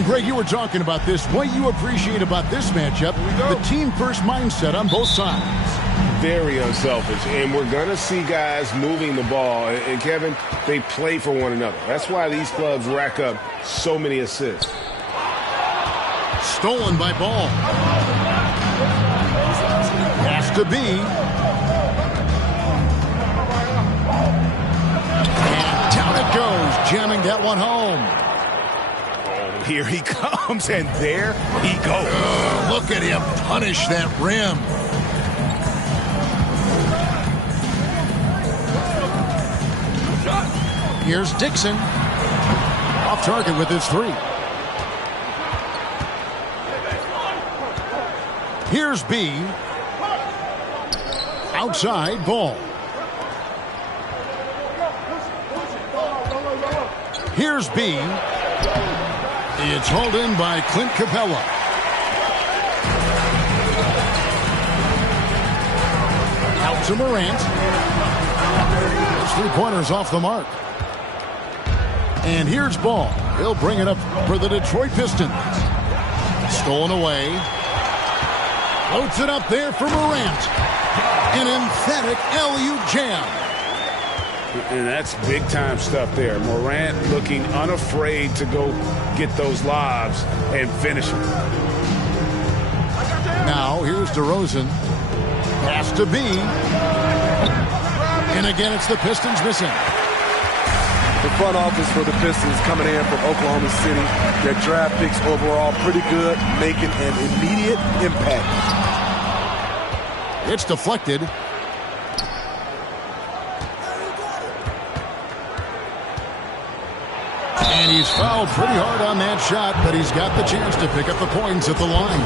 And Greg, you were talking about this. What you appreciate about this matchup, the team-first mindset on both sides. Very unselfish, and we're going to see guys moving the ball. And Kevin, they play for one another. That's why these clubs rack up so many assists. Stolen by Ball. Has to be. And down it goes, jamming that one home. Here he comes, and there he goes. Look at him punish that rim. Here's Dixon. Off target with his three. Here's B. Outside Ball. Here's B. It's hauled in by Clint Capella. Out to Morant. Those three-pointers off the mark. And here's Ball. He'll bring it up for the Detroit Pistons. Stolen away. Floats it up there for Morant. An emphatic alley-oop jam. And that's big-time stuff there. Morant looking unafraid to go get those lobs and finish them. Now, here's DeRozan. Has to be. And again, it's the Pistons missing. The front office for the Pistons coming in from Oklahoma City. Their draft picks overall pretty good, making an immediate impact. It's deflected. And he's fouled pretty hard on that shot, but he's got the chance to pick up the points at the line.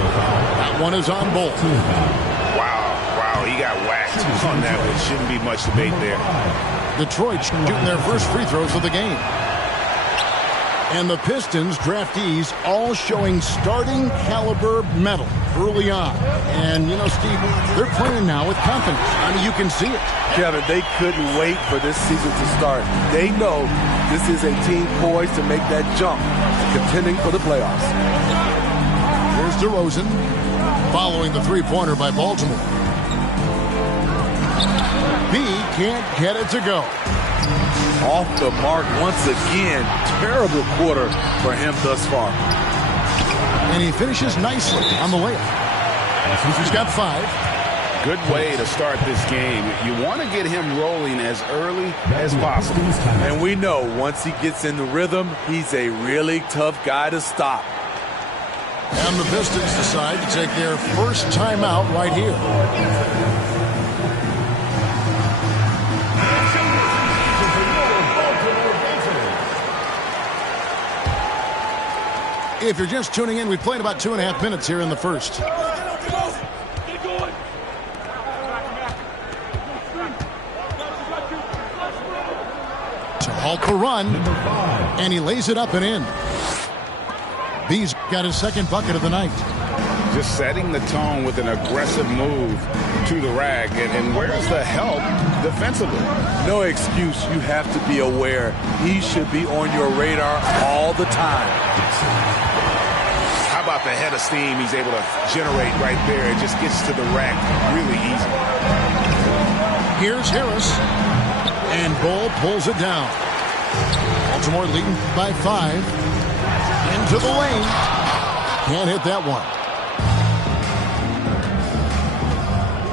That one is on Bolt. Wow, he got whacked on that one. Shouldn't be much debate there. Detroit shooting their first free throws of the game. And the Pistons draftees all showing starting caliber metal early on. And, you know, Steve, they're playing now with confidence. I mean, you can see it. Kevin, they couldn't wait for this season to start. They know this is a team poised to make that jump, contending for the playoffs. Here's DeRozan following the three-pointer by Baltimore. B can't get it to go. Off the mark once again. Terrible quarter for him thus far. And he finishes nicely on the layup. He's got 5. Good way to start this game. You want to get him rolling as early as possible. And we know once he gets in the rhythm, he's a really tough guy to stop. And the Pistons decide to take their first timeout right here. If you're just tuning in, we played about 2.5 minutes here in the first. To halt the run, and he lays it up and in. B's got his second bucket of the night. Just setting the tone with an aggressive move to the rack. And where's the help defensively? No excuse. You have to be aware. He should be on your radar all the time. How about the head of steam he's able to generate right there? It just gets to the rack really easy. Here's Harris. And Ball pulls it down. Baltimore leading by 5. Into the lane. Can't hit that one.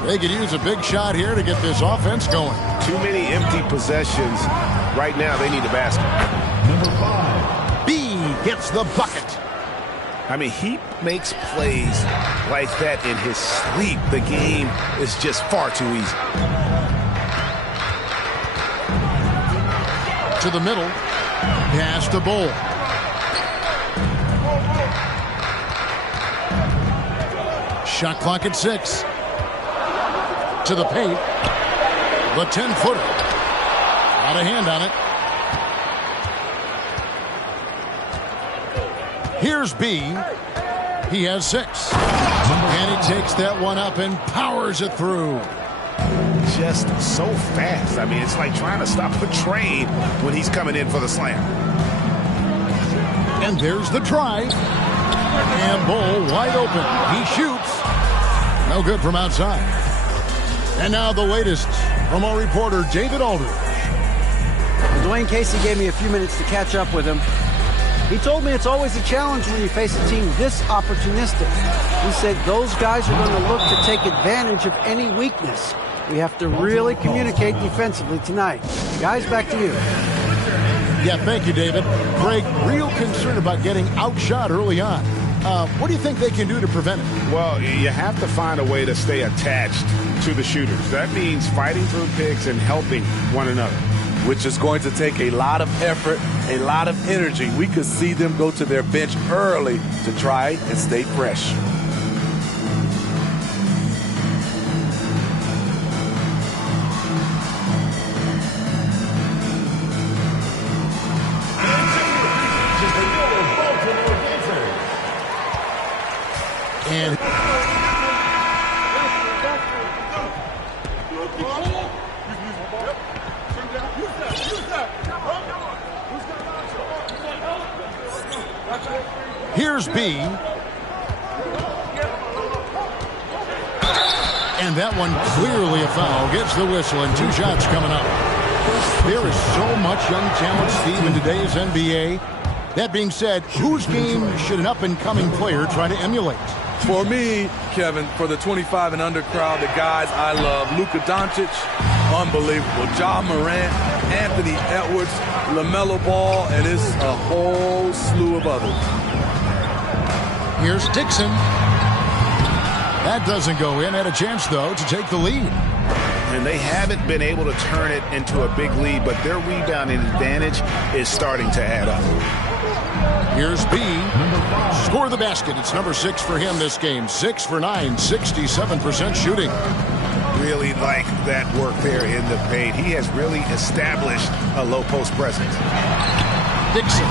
They could use a big shot here to get this offense going. Too many empty possessions. Right now, they need a basket. Number 5. B gets the bucket. I mean, he makes plays like that in his sleep. The game is just far too easy. To the middle. Pass to Bull. Shot clock at 6. To the paint. The 10-footer. Out of hand on it. Here's B. He has 6. And he takes that one up and powers it through. Just so fast. I mean, it's like trying to stop a train when he's coming in for the slam. And there's the try. And Bull wide open. He shoots. No good from outside. And now the latest from our reporter, David Aldridge. Dwayne Casey gave me a few minutes to catch up with him. He told me it's always a challenge when you face a team this opportunistic. He said those guys are going to look to take advantage of any weakness. We have to really communicate defensively tonight. Guys, back to you. Yeah, thank you, David. Greg, real concern about getting outshot early on. What do you think they can do to prevent it? Well, you have to find a way to stay attached to the shooters. That means fighting through picks and helping one another. Which is going to take a lot of effort, a lot of energy. We could see them go to their bench early to try and stay fresh. And here's B. And that one clearly a foul. Gets the whistle and 2 shots coming up. There is so much young talent, Steve, in today's NBA. That being said, whose game should an up-and-coming player try to emulate? For me, Kevin, for the 25 and under crowd, the guys I love, Luka Doncic, unbelievable. Ja Morant, Anthony Edwards, LaMelo Ball, and it's a whole slew of others. Here's Dixon. That doesn't go in. Had a chance, though, to take the lead. And they haven't been able to turn it into a big lead, but their rebounding advantage is starting to add up. Here's B. Score the basket. It's number 6 for him this game. 6 for 9, 67% shooting. Really like that work there in the paint. He has really established a low post presence. Dixon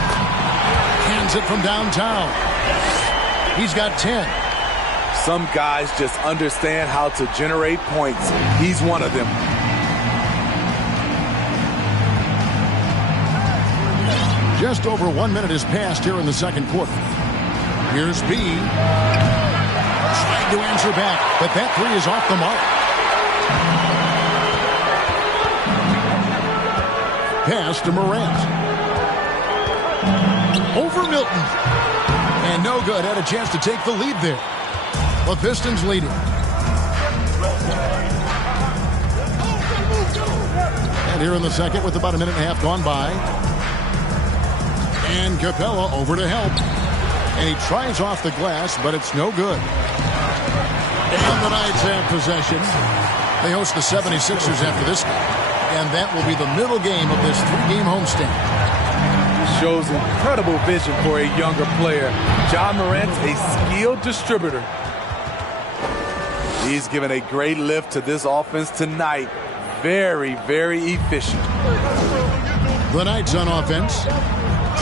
hands it from downtown. He's got 10. Some guys just understand how to generate points. He's one of them. Just over 1 minute has passed here in the second quarter. Here's B. Trying to answer back, but that 3 is off the mark. Pass to Morant. Over Milton. And no good. Had a chance to take the lead there. The Pistons leading. And here in the second with about a minute and a half gone by. And Capella over to help. And he tries off the glass, but it's no good. And the Knights have possession. They host the 76ers after this game. And that will be the middle game of this 3-game homestand. Shows incredible vision for a younger player. Ja Morant's a skilled distributor. He's given a great lift to this offense tonight. Very, very efficient. The Knights on offense,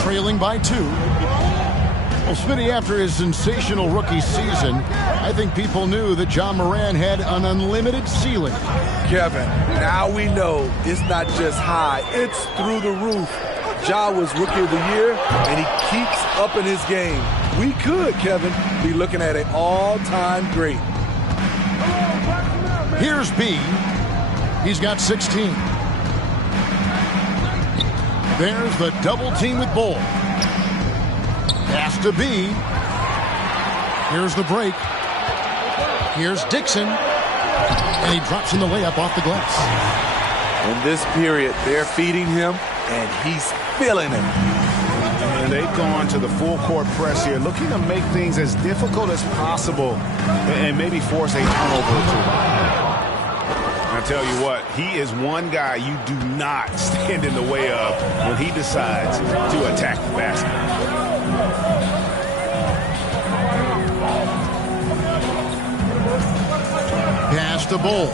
trailing by 2. Well, Smitty, after his sensational rookie season, I think people knew that Ja Morant had an unlimited ceiling. Kevin, now we know it's not just high, it's through the roof. Ja was Rookie of the Year, and he keeps up in his game. We could, Kevin, be looking at an all-time great. Here's B. He's got 16. There's the double team with Bull. Pass to B. Here's the break. Here's Dixon. And he drops in the layup off the glass. In this period, they're feeding him, and he's feeling it. And they've gone to the full court press here, looking to make things as difficult as possible and maybe force a turnover or two. I tell you what, he is one guy you do not stand in the way of when he decides to attack the basket. Pass to Bull.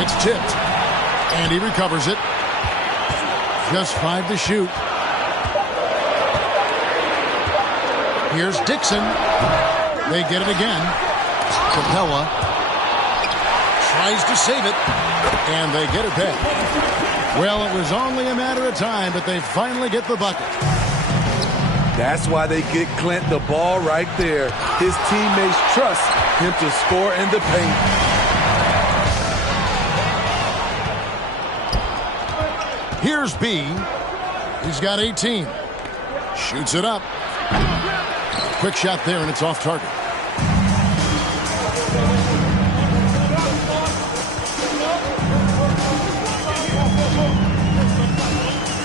It's tipped. And he recovers it. Just 5 to shoot. Here's Dixon. They get it again. Capella tries to save it. And they get it back. Well, it was only a matter of time, but they finally get the bucket. That's why they get Clint the ball right there. His teammates trust him to score in the paint. Here's B. He's got 18. Shoots it up. Quick shot there, and it's off target.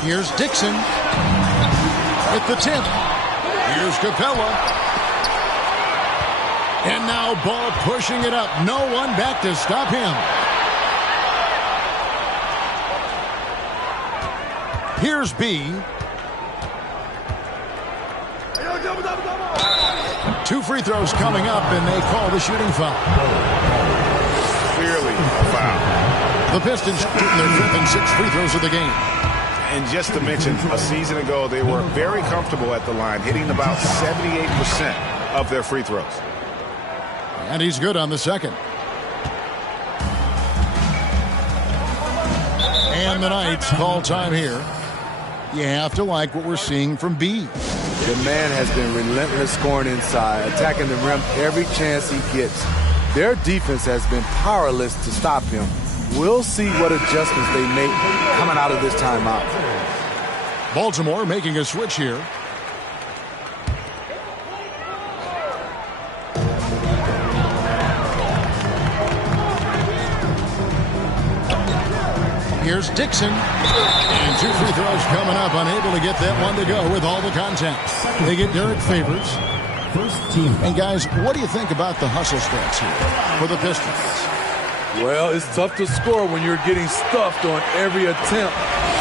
Here's Dixon with the tip. Here's Capella. And now Ball pushing it up. No one back to stop him. Here's B. Two free throws coming up, and they call the shooting foul. Clearly a foul. The Pistons shooting their 5th and 6th free throws of the game. And just to mention, a season ago, they were very comfortable at the line, hitting about 78% of their free throws. And he's good on the second. And the Knights call time here. You have to like what we're seeing from B. The man has been relentless scoring inside, attacking the rim every chance he gets. Their defense has been powerless to stop him. We'll see what adjustments they make coming out of this timeout. Baltimore making a switch here. Here's Dixon. And 2 free throws coming up. Unable to get that one to go with all the contact. They get Derek Favors. And guys, what do you think about the hustle stats here for the Pistons? Well, it's tough to score when you're getting stuffed on every attempt.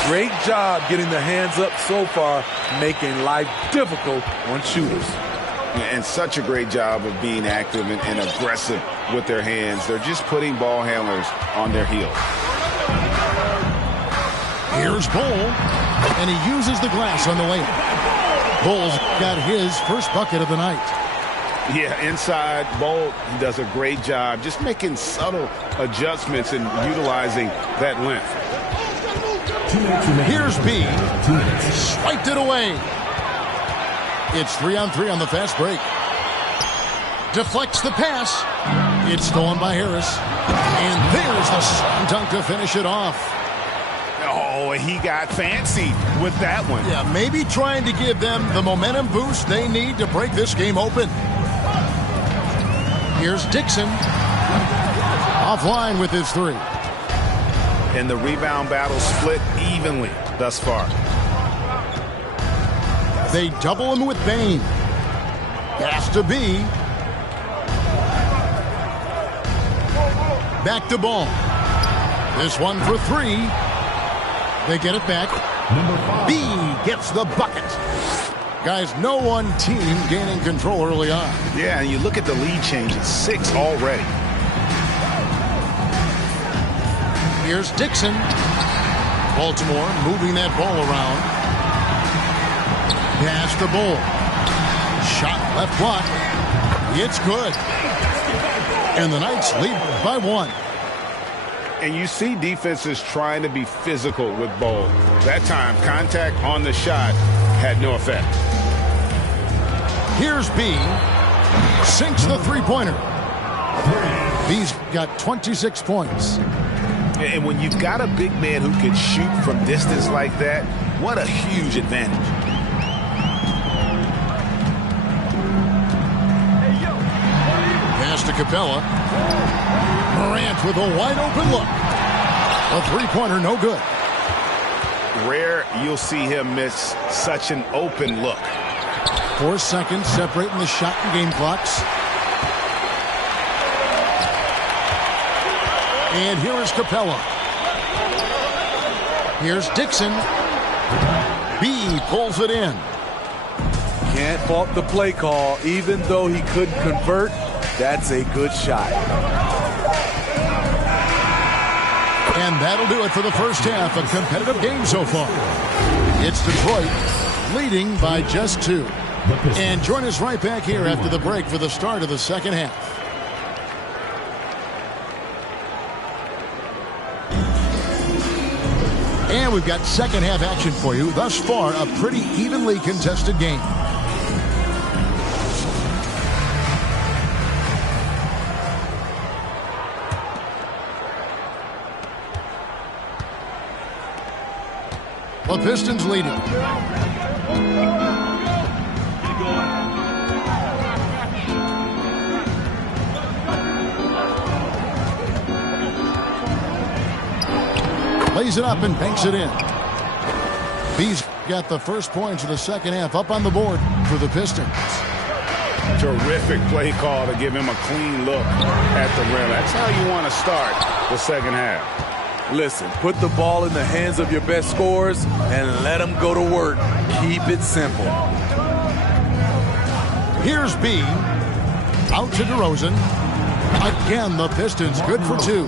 Great job getting the hands up so far, making life difficult on shooters. And such a great job of being active and aggressive with their hands. They're just putting ball handlers on their heels. Here's Bull, and he uses the glass on the layup. Bull's got his first bucket of the night. Yeah, inside, Bolt does a great job just making subtle adjustments and utilizing that length. Here's B. Swiped it away. It's 3-on-3 on the fast break. Deflects the pass. It's stolen by Harris. And there's the slam dunk to finish it off. Oh, he got fancy with that one. Yeah, maybe trying to give them the momentum boost they need to break this game open. Here's Dixon. Offline with his 3. And the rebound battle split evenly thus far. They double him with Bain. Pass to B. Back to Ball. This one for 3. They get it back. B gets the bucket. Guys, no one team gaining control early on. Yeah, and you look at the lead change. It's 6 already. Here's Dixon. Baltimore moving that ball around. Pass to Bull. Shot left block. It's good. And the Knights lead by 1. And you see defenses trying to be physical with Bull. That time, contact on the shot had no effect. Here's B. Sinks the three-pointer. B's got 26 points. And when you've got a big man who can shoot from distance like that, what a huge advantage. Pass to Capella. Morant with a wide-open look. A three-pointer, no good. Rare you'll see him miss such an open look. 4 seconds separating the shot and game clocks. And here is Capella. Here's Dixon. B pulls it in. Can't fault the play call. Even though he couldn't convert, that's a good shot. And that'll do it for the first half. A competitive game so far. It's Detroit leading by just 2. And join us right back here after the break for the start of the second half. And we we've got second half action for you. Thus far, a pretty evenly contested game. The Pistons leading. Lays it up and banks it in. B's got the first points of the second half up on the board for the Pistons. Terrific play call to give him a clean look at the rim. That's how you want to start the second half. Listen, put the ball in the hands of your best scorers and let them go to work. Keep it simple. Here's B. Out to DeRozan. Again, the Pistons good for two.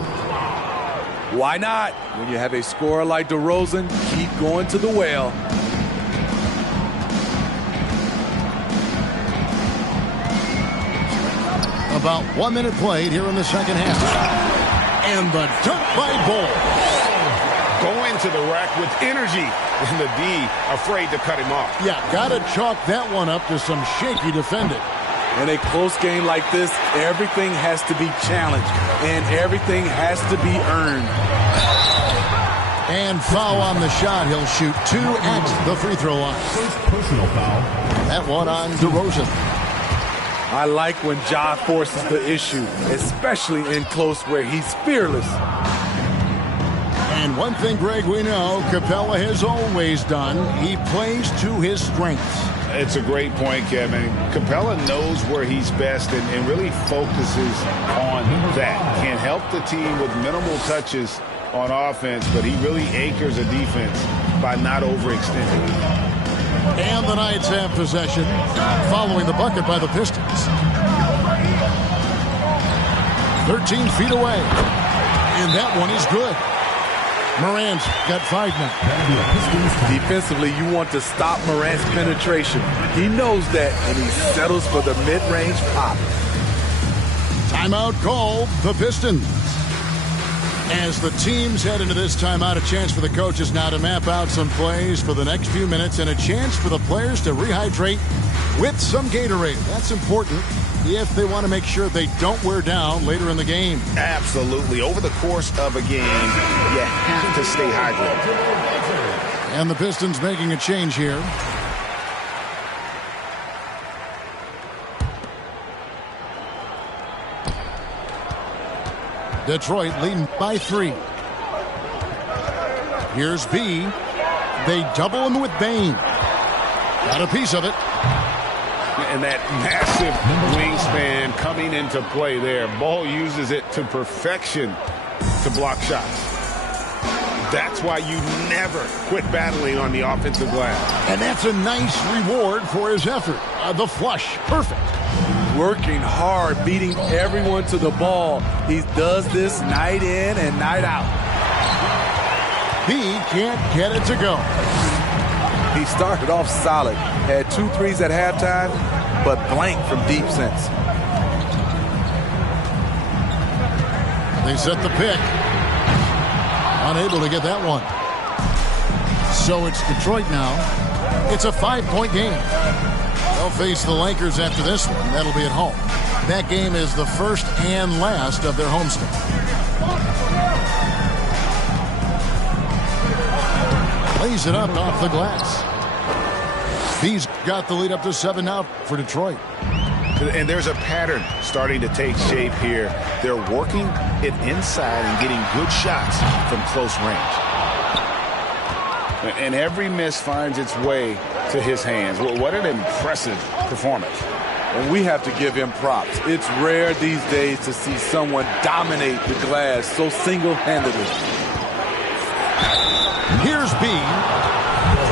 Why not? When you have a scorer like DeRozan, keep going to the well. About 1 minute played here in the second half. And the dunk by Ball. Going to the rack with energy. And the D afraid to cut him off. Yeah, got to chalk that one up to some shaky defending. In a close game like this, everything has to be challenged, and everything has to be earned. And foul on the shot. He'll shoot 2 at the free throw line. First personal foul. That one on DeRozan. I like when Ja forces the issue, especially in close where he's fearless. And one thing, Greg, we know Capella has always done. He plays to his strengths. It's a great point, Kevin. Capella knows where he's best and really focuses on that. Can help the team with minimal touches on offense, but he really anchors a defense by not overextending. And the Knights have possession following the bucket by the Pistons. 13 feet away. And that one is good. Morant's got 5 now. Defensively, you want to stop Morant's penetration. He knows that, and he settles for the mid-range pop. Timeout called, the Pistons. As the teams head into this timeout, a chance for the coaches now to map out some plays for the next few minutes and a chance for the players to rehydrate with some Gatorade. That's important if they want to make sure they don't wear down later in the game. Absolutely. Over the course of a game, you have to stay hydrated. And the Pistons making a change here. Detroit leading by 3. Here's B. They double him with Bain. Got a piece of it. And that massive wingspan coming into play there. Ball uses it to perfection to block shots. That's why you never quit battling on the offensive glass. And that's a nice reward for his effort. The flush. Perfect. Working hard, beating everyone to the ball. He does this night in and night out. He can't get it to go. He started off solid, had 2 threes at halftime, but blank from deep since. They set the pick. Unable to get that one. So it's Detroit now. It's a 5-point game. They'll face the Lakers after this one. That'll be at home. That game is the first and last of their homestand. Lays it up off the glass. He's got the lead up to 7 now for Detroit. And there's a pattern starting to take shape here. They're working it inside and getting good shots from close range. And every miss finds its way to his hands. What an impressive performance. And we have to give him props. It's rare these days to see someone dominate the glass so single-handedly. Here's B.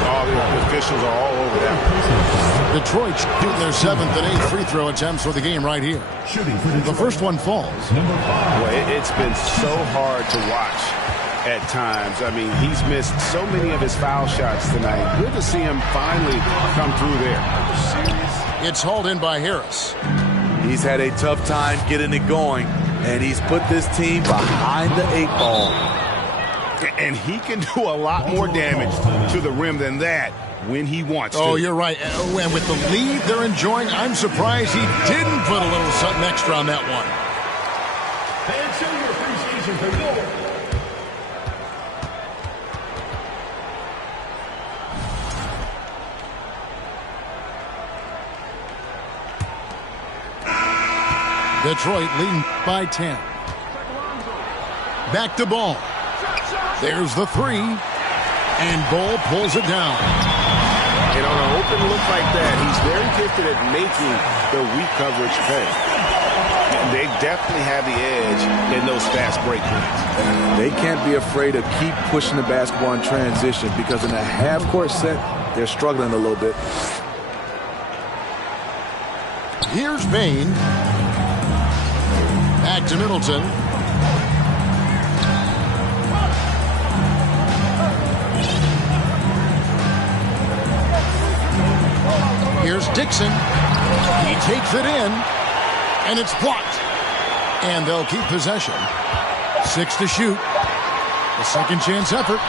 All the officials are all over that. Detroit shooting their 7th and 8th free throw attempts for the game right here. The first one falls. Well, it's been so hard to watch at times. I mean, he's missed so many of his foul shots tonight. Good to see him finally come through there. It's hauled in by Harris. He's had a tough time getting it going, and he's put this team behind the 8 ball. And he can do a lot more damage to the rim than that when he wants to. Oh, you're right. And with the lead they're enjoying, I'm surprised he didn't put a little something extra on that one. And show your appreciation for goal. Detroit leading by 10. Back to Ball. There's the three. And Ball pulls it down. And on an open look like that, he's very gifted at making the weak coverage pay. And they definitely have the edge in those fast break plays. They can't be afraid to keep pushing the basketball in transition because in a half-court set, they're struggling a little bit. Here's Bain. Back to Middleton. Here's Dixon. He takes it in, and it's blocked. And they'll keep possession. 6 to shoot. A second chance effort.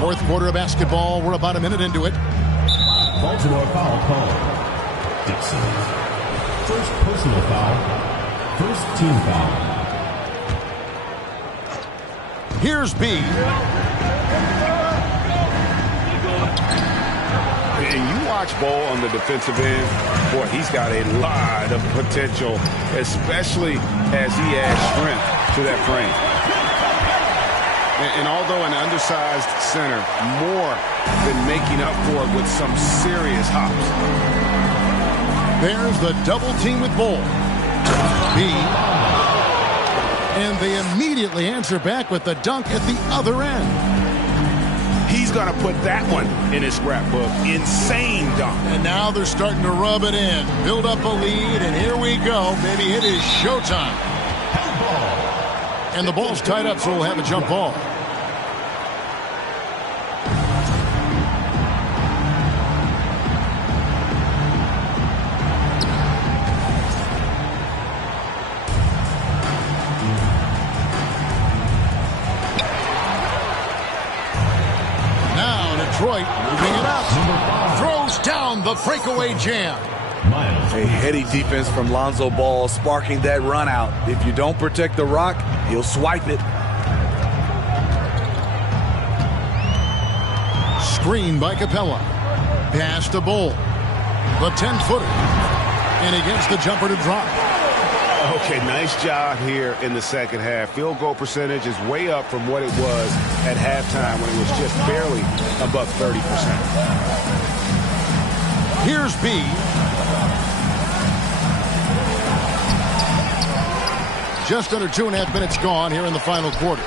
Fourth quarter of basketball. We're about a minute into it. Baltimore foul call. Dixon. First personal foul. First team foul. Here's B. And you watch Ball on the defensive end, boy, he's got a lot of potential, especially as he adds strength to that frame. And although an undersized center, more than making up for it with some serious hops. There's the double team with Ball. B. And they immediately answer back with the dunk at the other end. He's going to put that one in his scrapbook. Insane dunk. And now they're starting to rub it in. Build up a lead, and here we go, baby. It is showtime. And the ball's tied up, so we'll have a jump ball. Detroit moving it up. Throws down the breakaway jam. A heady defense from Lonzo Ball sparking that run out. If you don't protect the rock, he'll swipe it. Screen by Capella. Pass to Bull. The 10-footer. And he gets the jumper to drop. Okay, nice job here in the second half. Field goal percentage is way up from what it was at halftime when it was just barely above 30%. Here's B. Just under 2.5 minutes gone here in the final quarter.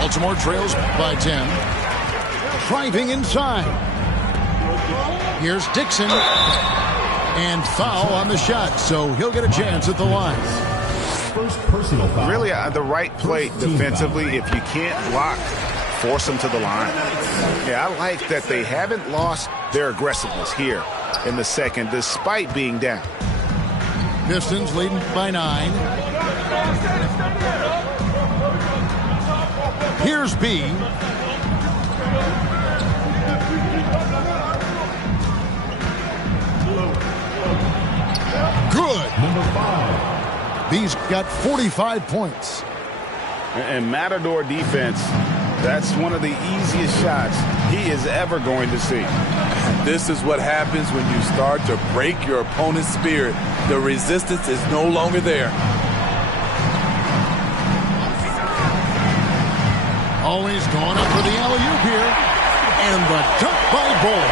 Baltimore trails by 10. Driving inside. Here's Dixon. And foul on the shot, so he'll get a chance at the line. First personal foul. Really, the right play defensively. If you can't block, force them to the line. Yeah, I like that they haven't lost their aggressiveness here in the second, despite being down. Pistons leading by 9. Here's B. Good. Number 5. B's got 45 points. And Matador defense, that's one of the easiest shots he is ever going to see. This is what happens when you start to break your opponent's spirit. The resistance is no longer there. Always going up for the alley-oop here. And the dunk by Bull.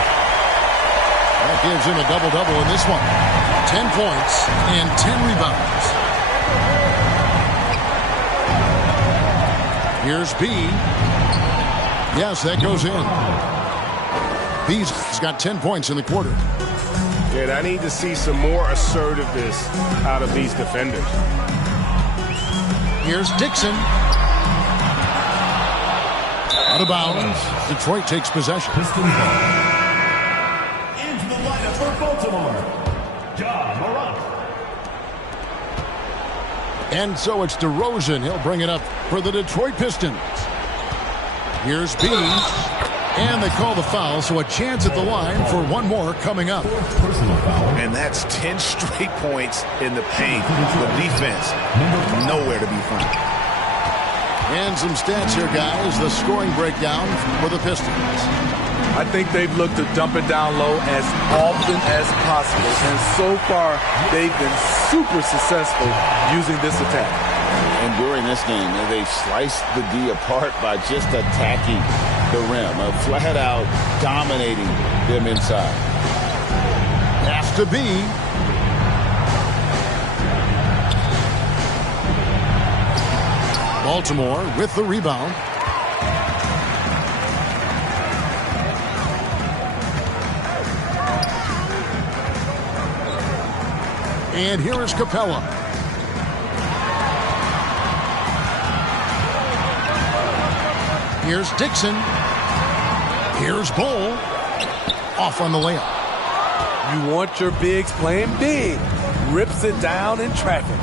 That gives him a double-double in this one. 10 points and 10 rebounds. Here's B. Yes, that goes in. B's got 10 points in the quarter. And I need to see some more assertiveness out of these defenders. Here's Dixon. Out of bounds. Detroit takes possession. Pistons ball. Into the lineup for Baltimore. Ja Morant. And so it's DeRozan. He'll bring it up for the Detroit Pistons. Here's B. And they call the foul, so a chance at the line for one more coming up. And that's 10 straight points in the paint. The defense, nowhere to be found. And some stats here, guys. The scoring breakdown for the Pistons. I think they've looked to dump it down low as often as possible. And so far, they've been super successful using this attack. And during this game, they sliced the D apart by just attacking the rim, flat out dominating them inside. Has to be. Baltimore with the rebound. And here is Capella. Here's Dixon. Here's Bull. Off on the layup. You want your bigs playing big. Rips it down in traffic.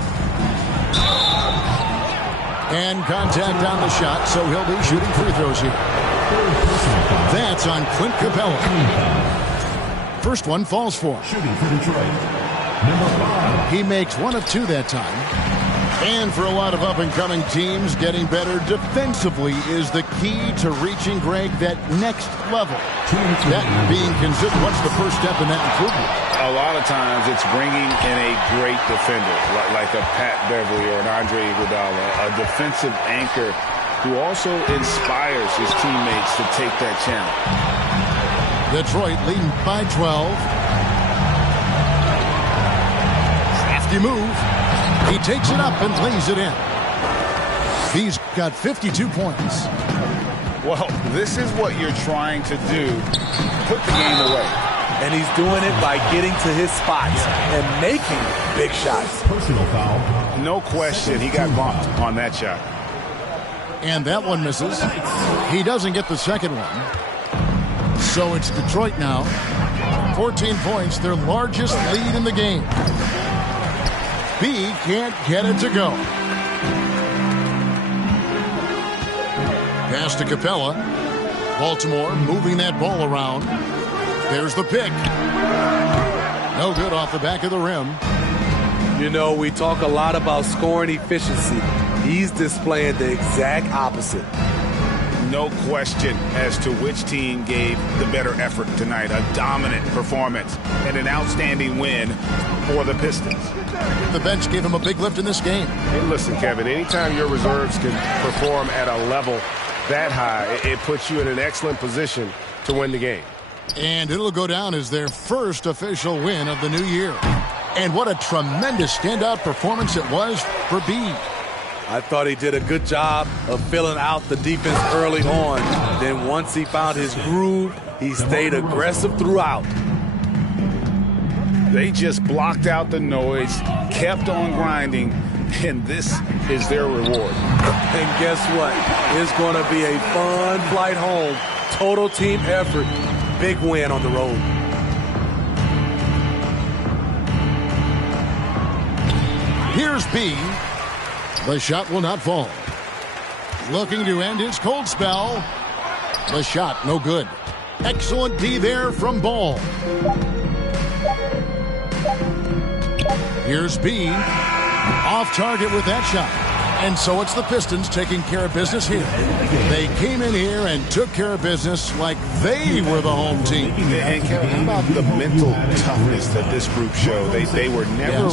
And contact on the shot, so he'll be shooting free throws here. That's on Clint Capella. First one falls for him. Shooting for Detroit. Number 5. He makes 1 of 2 that time. And for a lot of up-and-coming teams, getting better defensively is the key to reaching, Greg, that next level. That being considered, what's the first step in that improvement? A lot of times it's bringing in a great defender, like a Pat Beverly or an Andre Iguodala, a defensive anchor who also inspires his teammates to take that challenge. Detroit leading by 12. Crafty move. He takes it up and lays it in. He's got 52 points. Well, this is what you're trying to do. Put the game away. And he's doing it by getting to his spots and making big shots. Personal foul. No question, he got bumped on that shot. And that one misses. He doesn't get the second one. So it's Detroit now. 14 points, their largest lead in the game. B can't get it to go. Pass to Capella. Baltimore moving that ball around. There's the pick. No good off the back of the rim. You know, we talk a lot about scoring efficiency. He's displaying the exact opposite. No question as to which team gave the better effort tonight. A dominant performance and an outstanding win for the Pistons. The bench gave him a big lift in this game. Hey, listen, Kevin, anytime your reserves can perform at a level that high, it puts you in an excellent position to win the game. And it'll go down as their first official win of the new year. And what a tremendous standout performance it was for B. I thought he did a good job of filling out the defense early on. Then once he found his groove, he stayed aggressive throughout. They just blocked out the noise, kept on grinding, and this is their reward. And guess what? It's going to be a fun flight home. Total team effort. Big win on the road. Here's B. The shot will not fall. Looking to end his cold spell. The shot, no good. Excellent D there from Ball. Here's B. Off target with that shot. And so it's the Pistons taking care of business here. They came in here and took care of business like they were the home team. And Kevin, how about the mental toughness that this group showed? They were never